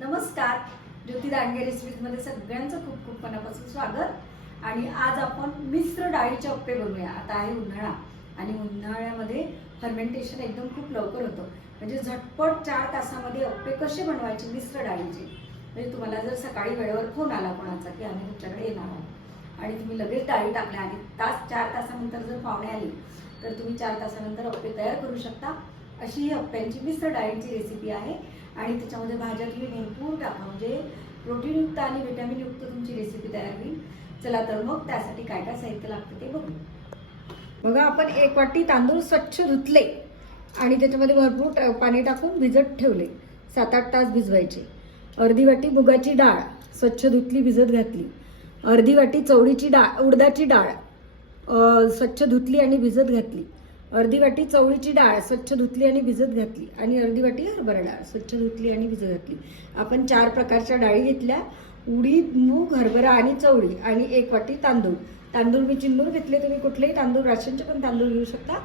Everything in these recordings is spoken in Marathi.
नमस्कार. ज्योती दांडगे रेसिपीजमध्ये सगळ्यांचं खूप खूप मनापासून स्वागत. आणि आज आपण मिश्र डाळीचे अप्पे बनवूया. आता आहे उन्हाळा आणि उन्हाळ्यामध्ये फर्मेंटेशन एकदम खूप लवकर होतं. म्हणजे झटपट चार तासामध्ये अप्पे कसे बनवायचे मिश्र डाळीचे? म्हणजे तुम्हाला जर सकाळी वेळेवर फोन आला कोणाचा की आम्ही तुमच्याकडे येणार आहोत. आणि तुम्ही लगेच डाळी टाकल्या आणि तास चार तासानंतर जर पाहुणे आले तर तुम्ही चार तासानंतर अप्पे तयार करू शकता. अशी ही अप्प्यांची मिस्टर डाएटची रेसिपी आहे. आणि त्याच्यामध्ये भाज्या तुम्ही भरपूर टाका. म्हणजे प्रोटीनयुक्त आणि व्हिटॅमिनयुक्त तुमची रेसिपी तयार होईल. चला तर मग त्यासाठी काय काय साहित्य लागतं ते बघू. बघा आपण एक वाटी तांदूळ स्वच्छ धुतले. आणि त्याच्यामध्ये भरपूर पाणी टाकून भिजत ठेवले. सात आठ तास भिजवायचे. अर्धी वाटी मुगाची डाळ. स्वच्छ धुतली भिजत घातली. अर्धी वाटी चवळीची डाळ उडदाची डाळ. स्वच्छ धुतली आणि भिजत घातली. अर्धी वाटी चवळीची डाळ स्वच्छ धुतली आणि भिजत घातली. आणि अर्धी वाटी हरभरा डाळ स्वच्छ धुतली आणि भिजत घातली. आपण चार प्रकारच्या डाळी घेतल्या. उडीद मूग हरभरा आणि चवळी आणि एक वाटी तांदूळ. तांदूळ मी चिंदूर घेतले. तुम्ही कुठलेही तांदूळ राशनचे पण तांदूळ घेऊ शकता.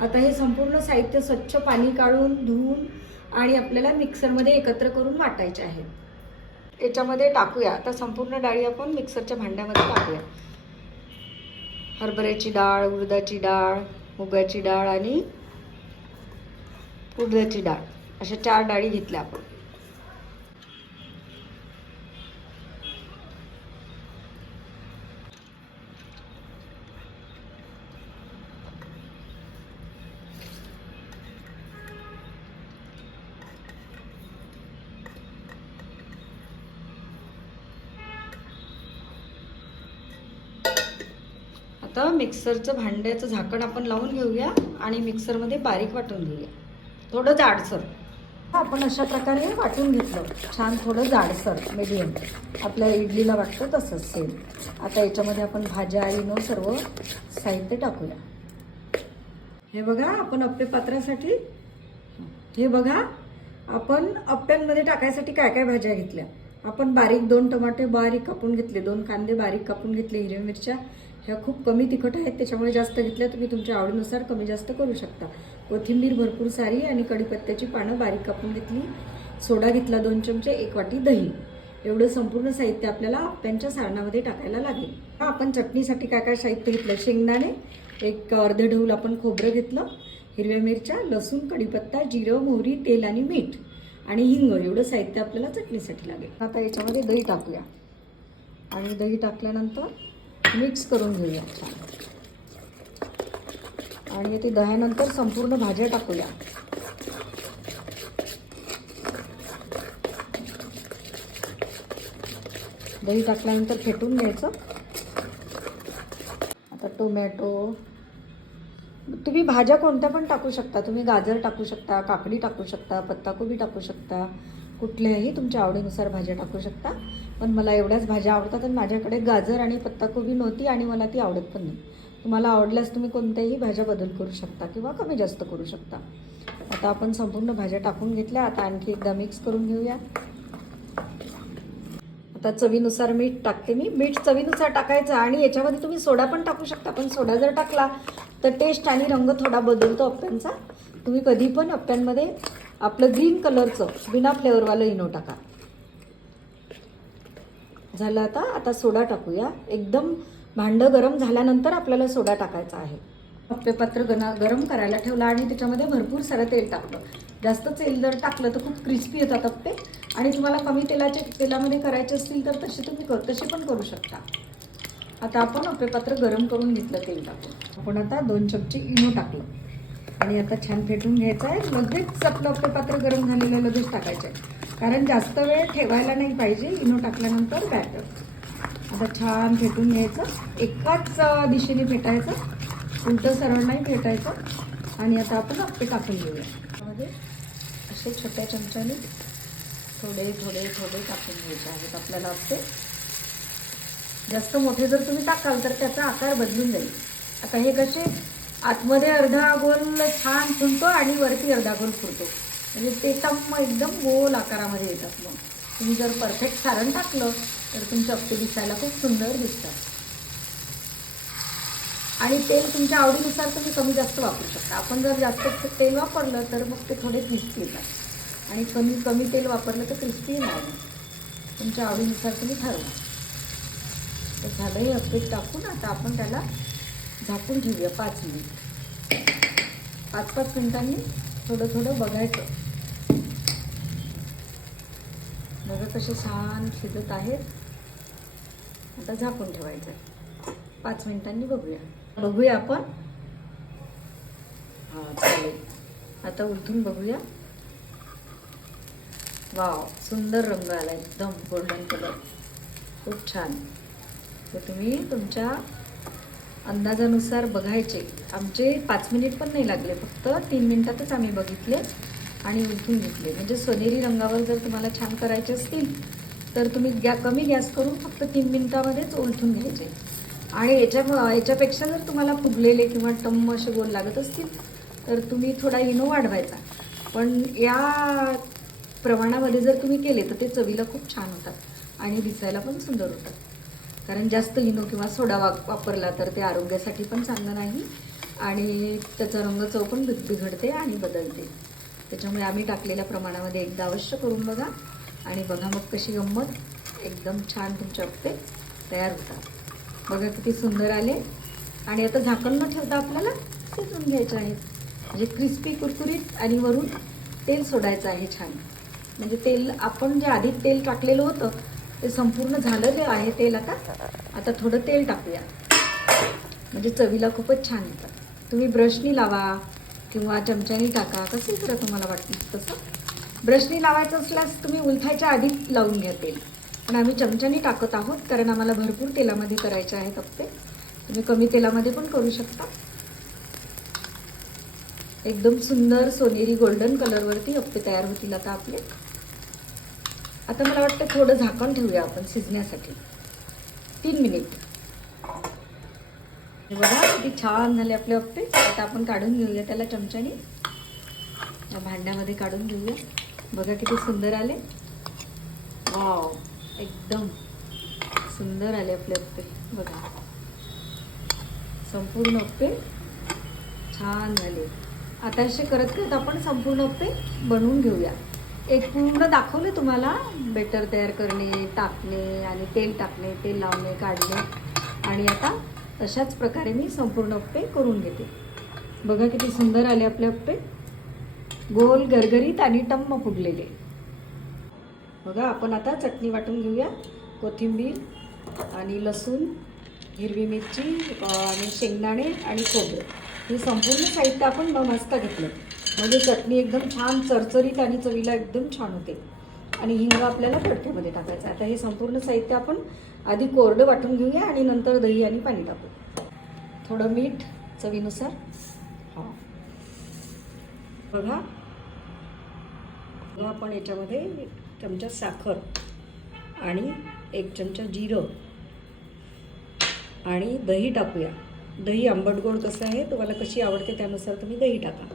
आता हे संपूर्ण साहित्य स्वच्छ पाणी काढून धुवून आणि आपल्याला मिक्सरमध्ये एकत्र करून वाटायचे आहे. याच्यामध्ये टाकूया. आता संपूर्ण डाळी आपण मिक्सरच्या भांड्यामध्ये टाकूया. हरभऱ्याची डाळ उडदाची डाळ मुगाची डाळ आणि उडदाची डाळ. अशा चार डाळी घेतल्या आपण. आता मिक्सरचं भांड्याचं झाकण आपण लावून घेऊया आणि मिक्सरमध्ये बारीक वाटून घेऊया. थोडं जाडसर. आपण अशा प्रकारे वाटून घेतलं. छान थोडं जाडसर मीडियम आपल्या इडलीला वाटतं तसंच सेम आता याच्यामध्ये आपण भाज्या इनो सर्व साहित्य टाकूया. हे बघा आपण अप्पे पात्रासाठी हे बघा आपण अप्प्यांमध्ये टाकायसाठी काय काय भाज्या घेतल्या? आपण बारीक दोन टमाटे बारीक कापून घेतले दोन कांदे बारीक कापून घेतले हिरव्या मिरच्या ह्या खूप कमी तिखट आहेत त्याच्यामुळे जास्त घेतल्या तुम्ही तुमच्या आवडीनुसार कमी जास्त करू शकता. कोथिंबीर भरपूर सारी आणि कढीपत्त्याची पानं बारीक कापून घेतली. सोडा घेतला दोन चमचे एक वाटी दही. एवढं संपूर्ण साहित्य आपल्याला आप्यांच्या सारणामध्ये टाकायला लागेल. आपण चटणीसाठी काय काय साहित्य घेतलं? शेंगदाणे एक अर्ध ढोल आपण खोबरं घेतलं हिरव्या मिरच्या लसूण कढीपत्ता जिरं मोहरी तेल आणि मीठ आणि हिंग. एवढं साहित्य आपल्याला चटणीसाठी लागेल. आता याच्यामध्ये दही टाकूया. आणि दही टाकल्यानंतर मिक्स करून घेऊया. छान आणि ते दह्यानंतर संपूर्ण भाज्या टाकूया. दही टाकल्यानंतर फेटून घ्यायचं. आता टोमॅटो. तुम्ही भाज्या कोणत्या पण टाकू शकता. तुम्ही गाजर टाकू शकता काकडी टाकू शकता पत्ताकोबी टाकू शकता कुठल्याही तुमच्या आवडीनुसार भाज्या टाकू शकता. पण मला एवढ्याच भाज्या आवडतात आणि माझ्याकडे गाजर आणि पत्ताकोबी नव्हती आणि मला ती आवडत पण नाही. तुम्हाला आवडल्यास तुम्ही कोणत्याही भाज्या बदल करू शकता किंवा कमी जास्त करू शकता. आता आपण संपूर्ण भाज्या टाकून घेतल्या. आता आणखी एकदा मिक्स करून घेऊया. आता चवीनुसार मीठ टाकते मी. मीठ चवीनुसार टाकायचं आणि याच्यामध्ये तुम्ही सोडा पण टाकू शकता. पण सोडा जर टाकला तर टेस्ट आणि रंग थोडा बदलतो अप्प्यांचा. तुम्ही कधी पण अप्प्यांमध्ये आपलं ग्रीन कलरचं बिना फ्लेवरवालं इनो टाका. झालं आता. आता सोडा टाकूया. एकदम भांडं गरम झाल्यानंतर आपल्याला सोडा टाकायचा आहे. अप्पे पात्र गना गरम करायला ठेवला आणि त्याच्यामध्ये भरपूर सारं तेल टाकलं. जास्त तेल जर टाकलं तर खूप क्रिस्पी येतात ते. आणि तुम्हाला कमी तेलाचे तेलामध्ये करायचे असतील तर तसे तुम्ही कर तसे पण करू शकता. आता आपण अप्पे पात्र गरम करून घेतलं तेल टाकून. आपण आता दोन चमचे इनो टाकलं. आणि आता छान फेटून घ्यायचं आहे. लगेच आपलं अप्पे पात्र गरम झालेलं लगेच टाकायचं आहे. कारण जास्त वेळ ठेवायला नाही पाहिजे इनो टाकल्यानंतर बॅटर आता छान फेटून घ्यायचं. एकाच दिशेने फेटायचं. उलटं सरळ नाही फेटायचं. आणि आता आपण आपे टाकून घेऊया. त्यामध्ये असे छोट्या चमच्याने थोडे थोडे थोडे टाकून घ्यायचे आहेत आपल्याला असते जास्त मोठे जर तुम्ही टाकाल तर त्याचा आकार बदलून जाईल. आता हे कसे? आतमध्ये अर्धा गोल छान फुलतो आणि वरती अर्धा गोल फुलतो. म्हणजे ते मग एकदम गोल आकारामध्ये येतात मग. तुम्ही जर परफेक्ट सारण टाकलं तर तुमचे अप्पे दिसायला खूप सुंदर दिसतात. आणि तेल तुमच्या आवडीनुसार तुम्ही कमी जास्त वापरू शकता. आपण जर जास्त तेल वापरलं तर मग ते थोडे क्रिस्पी येतात. आणि कमी कमी तेल वापरलं तर क्रिस्पी नाही. तुमच्या आवडीनुसार तुम्ही ठरवा. तर झालं हे अप्पे टाकून आता आपण त्याला झाकून ठेवूया पाच मिनिट. पाच पाच मिनिटांनी थोडं थोडं बघायचं. कसे छान शिजत आहेत. आता झाकून ठेवायचं पाच मिनिटांनी बघूया. बघूया आपण. हा चालेल. आता उलटून बघूया. वाव सुंदर रंग आला एकदम गोल्डन कलर. खूप छान. तर तुम्ही तुमच्या अंदाजानुसार बघायचे. आमचे पाच मिनिट पण नाही लागले फक्त तीन मिनिटातच आम्ही बघितले. आणि उलटून घेतले. म्हणजे सोनेरी रंगावर जर तुम्हाला छान करायचे असतील तर तुम्ही गॅ कमी गॅस करून फक्त तीन मिनटामध्येच उलटून घ्यायचे. आणि याच्या याच्यापेक्षा जर तुम्हाला फुगलेले किंवा टम्म असे गोल लागत असतील तर तुम्ही थोडा इनो वाढवायचा. पण या प्रमाणामध्ये जर तुम्ही केले तर ते चवीला खूप छान होतात आणि दिसायला पण सुंदर होतात. कारण जास्त इनो किंवा सोडा वा वापरला तर ते आरोग्यासाठी पण चांगलं नाही आणि त्याचा रंग चव पण बिघडते आणि बदलते. त्याच्यामुळे आम्ही टाकलेल्या प्रमाणामध्ये एकदा अवश्य करून बघा. आणि बघा मग कशी गंमत. एकदम छान तुमच्या हप्ते तयार होतात. बघा किती सुंदर आले. आणि आता झाकण न ठेवता आपल्याला शिजवून घ्यायचे आहेत म्हणजे क्रिस्पी कुरकुरीत आणि वरून तेल सोडायचं आहे छान. म्हणजे तेल आपण जे आधी तेल टाकलेलं होतं ते संपूर्ण झालेलं आहे तेल आता आता थोडं तेल टाकूया. म्हणजे चवीला खूपच छान येतात तुम्ही ब्रशनी लावा. किंवा चमच्यानी टाका कसं खरं तुम्हाला वाटतं तसं. ब्रशनी लावायचं असल्यास तुम्ही उलथायच्या आधी लावून घ्या तेल. पण आम्ही चमच्यानी टाकत आहोत कारण आम्हाला भरपूर तेलामध्ये करायचे आहेत अप्पे तुम्ही कमी तेलामध्ये पण करू शकता. एकदम सुंदर सोनेरी गोल्डन कलरवरती अप्पे तयार होतील आता आपले. आता मला वाटतं थोडं झाकण ठेवूया आपण शिजण्यासाठी. तीन मिनिट. बघा किती छान झाले आपले अप्पे आता आपण काढून घेऊया त्याला चमच्याने. या भांड्यामध्ये काढून घेऊया. बघा किती सुंदर आले. वाव एकदम सुंदर आले आपले अप्पे बघा. संपूर्ण अप्पे छान झाले. आता असे करत करत आपण संपूर्ण अप्पे बनवून घेऊया. एक पूर्ण दाखवले तुम्हाला. बेटर तयार करणे टाकणे आणि तेल टाकणे तेल लावणे काढणे. आणि आता तशाच प्रकारे मी संपूर्ण अप्पे करून घेते. बघा किती सुंदर आले आपले अप्पे गोल गरगरीत आणि टम्म फुगलेले. बघा आपण आता चटणी वाटून घेऊया. कोथिंबीर आणि लसूण हिरवी मिरची आणि शेंगदाणे आणि खोबरं. हे संपूर्ण साहित्य आपण मस्त घेतलं. म्हणजे चटणी एकदम छान चरचरीत आणि चवीला एकदम छान होते. आणि हिंग आपल्याला पडठ्यामध्ये टाकायचं आता हे संपूर्ण साहित्य आपण आधी कोरडं वाटून घेऊया आणि नंतर दही आणि पाणी टाकू थोडं मीठ चवीनुसार. हा. बघा. बघा आपण याच्यामध्ये एक चमचा साखर आणि एक चमचा जिरं आणि दही टाकूया. दही आंबट गोड कसं आहे तुम्हाला कशी आवडते त्यानुसार तुम्ही दही टाका.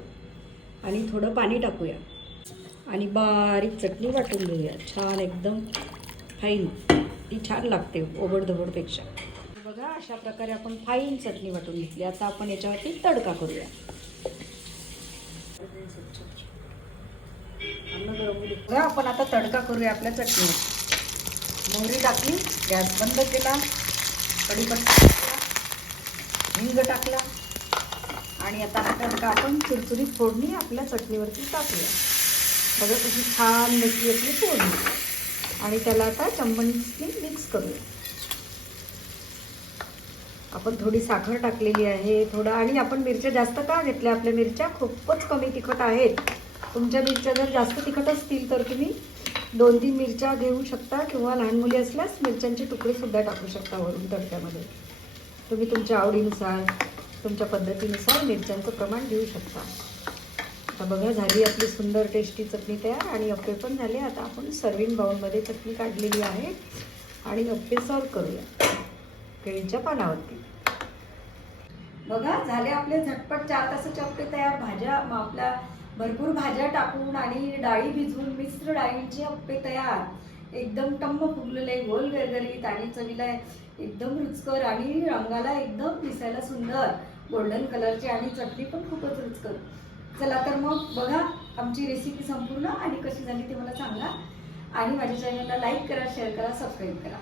आणि थोडं पाणी टाकूया. आणि बारीक चटणी वाटून घेऊया. छान एकदम फाईन ती छान लागते ओबडधबडपेक्षा. बघा अशा प्रकारे आपण फाईन चटणी वाटून घेतली. आता आपण याच्यावरती तडका करूया. बघा आपण आता तडका करूया आपल्या चटणीवर. मोहरी टाकली गॅस बंद केला कढीपत्ता टाकला हिंग टाकला. आणि आता हा तडका आपण चुरचुरीत फोडणी आपल्या चटणीवरती टाकूया. बघा कशी छान बसली आपली फोडणी आणि त्याला आता चम्मचनी मिक्स करूया. आपण थोडी साखर टाकलेली आहे थोडं आणि आपण मिरच्या जास्त का घेतल्या? आपल्या मिरच्या खूपच कमी तिखट आहेत. तुमच्या मिरच्या जर जास्त तिखट असतील तर तुम्ही दोन तीन मिरच्या घेऊ शकता किंवा लहान मुली असल्यास मिरच्यांचे तुकडेसुद्धा टाकू शकता वरून तडक्यामध्ये. तुम्ही तुमच्या आवडीनुसार तुमच्या पद्धतीनुसार मिरच्यांचं प्रमाण घेऊ शकता. आता बघा झाली आपली सुंदर टेस्टी चटणी तयार आणि अप्पे पण झाले. आता आपण सर्विंग बाउलमध्ये चटणी काढलेली आहे आणि अप्पे सर्व करूया. केळीच्या पानावरती. बघा झाले आपले झटपट चार तासाचे अप्पे तयार. भाज्या आपल्या भरपूर भाज्या टाकून आणि डाळी भिजवून मिश्र डाळीचे अप्पे तयार. एकदम टम्म फुगलेले गोल गरगरीत आणि चवीला एकदम रुचकर आणि रंगाला एकदम दिसायला सुंदर. गोल्डन कलरचे आणि चटणी पण खूपच रुचकर. चला तर मग बघा आमची रेसिपी संपूर्ण आणि कशी झाली ते मला सांगा. आणि माझ्या चॅनलला लाईक करा शेअर करा सबस्क्राईब करा.